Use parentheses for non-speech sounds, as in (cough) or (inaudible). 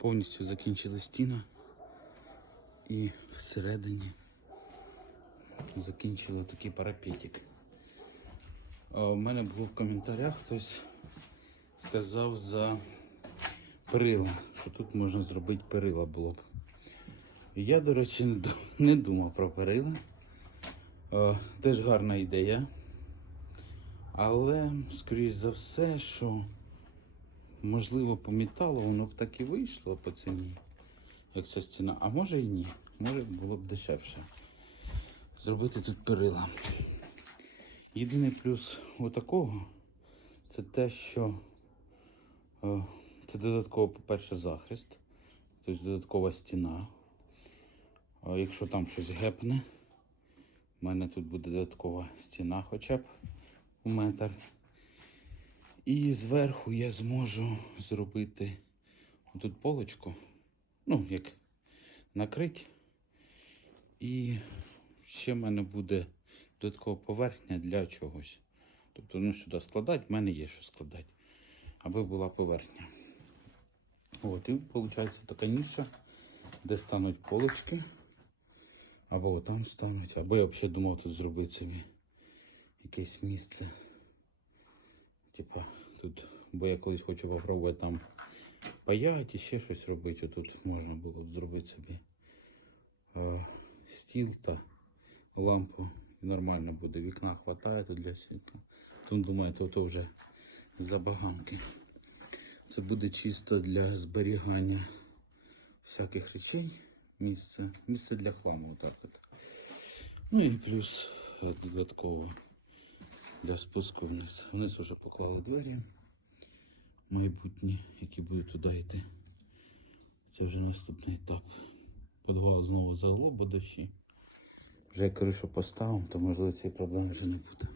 повністю закінчили стіна. І всередині закінчили такий парапетик. А У мене був в коментарях хтось сказав за перила, що тут можна зробити перила було б. Я, до речі, (laughs) не думав про перила. Е, Теж гарна ідея. Але, скоріш за все, що можливо по металу воно б так і вийшло по ціні, як ця стіна. А може і ні. Може було б дешевше. Зробити тут перила. Єдиний плюс отакого це те, що е, це додатково, по-перше, захист, тобто додаткова стіна. Якщо там щось гепне, в мене тут буде додаткова стіна хоча б у метр. І зверху я зможу зробити тут полочку, ну, як накрити. І ще в мене буде додаткова поверхня для чогось. Тобто, ну, сюди складати, в мене є що складати, аби була поверхня. От, і виходить така ніша, де стануть полочки. Або там стануть, або я взагалі думав тут зробити собі якесь місце. Типа тут, бо я колись хочу попробувати там паяти і ще щось робити. Тут можна було б зробити собі е, стіл та лампу. Нормально буде. Вікна хватає тут для світла. Тому думаю, то, то вже забаганки. Це буде чисто для зберігання всяких речей. Місце. Місце для хламу, отак от. Ну і плюс е, додатково для спуску вниз. Вниз вже поклали двері майбутні, які будуть туди йти. Це вже наступний етап. Подвал знову загло, бо дощі. Вже як кришу поставимо, то можливо цієї проблеми вже не буде.